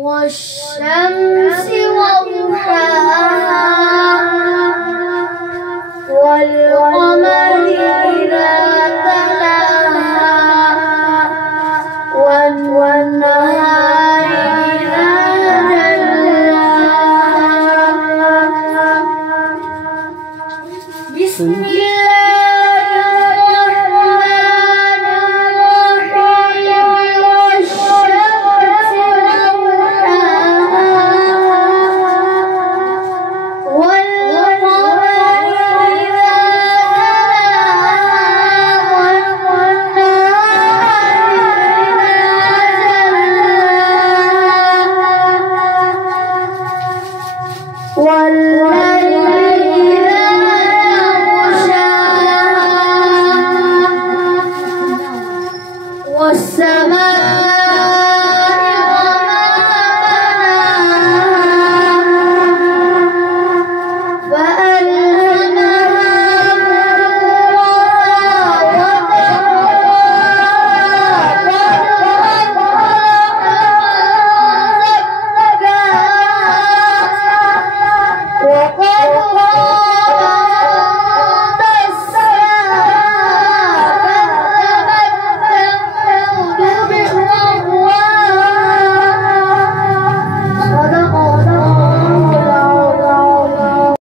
والشمس وضحاها والقمر إذا تلاها والنهار إذا جلاها. بسم الله الرحمن الرحيم. والشمس وضحاها والقمر إذا تلاها والليل إذا يغشاها والسماء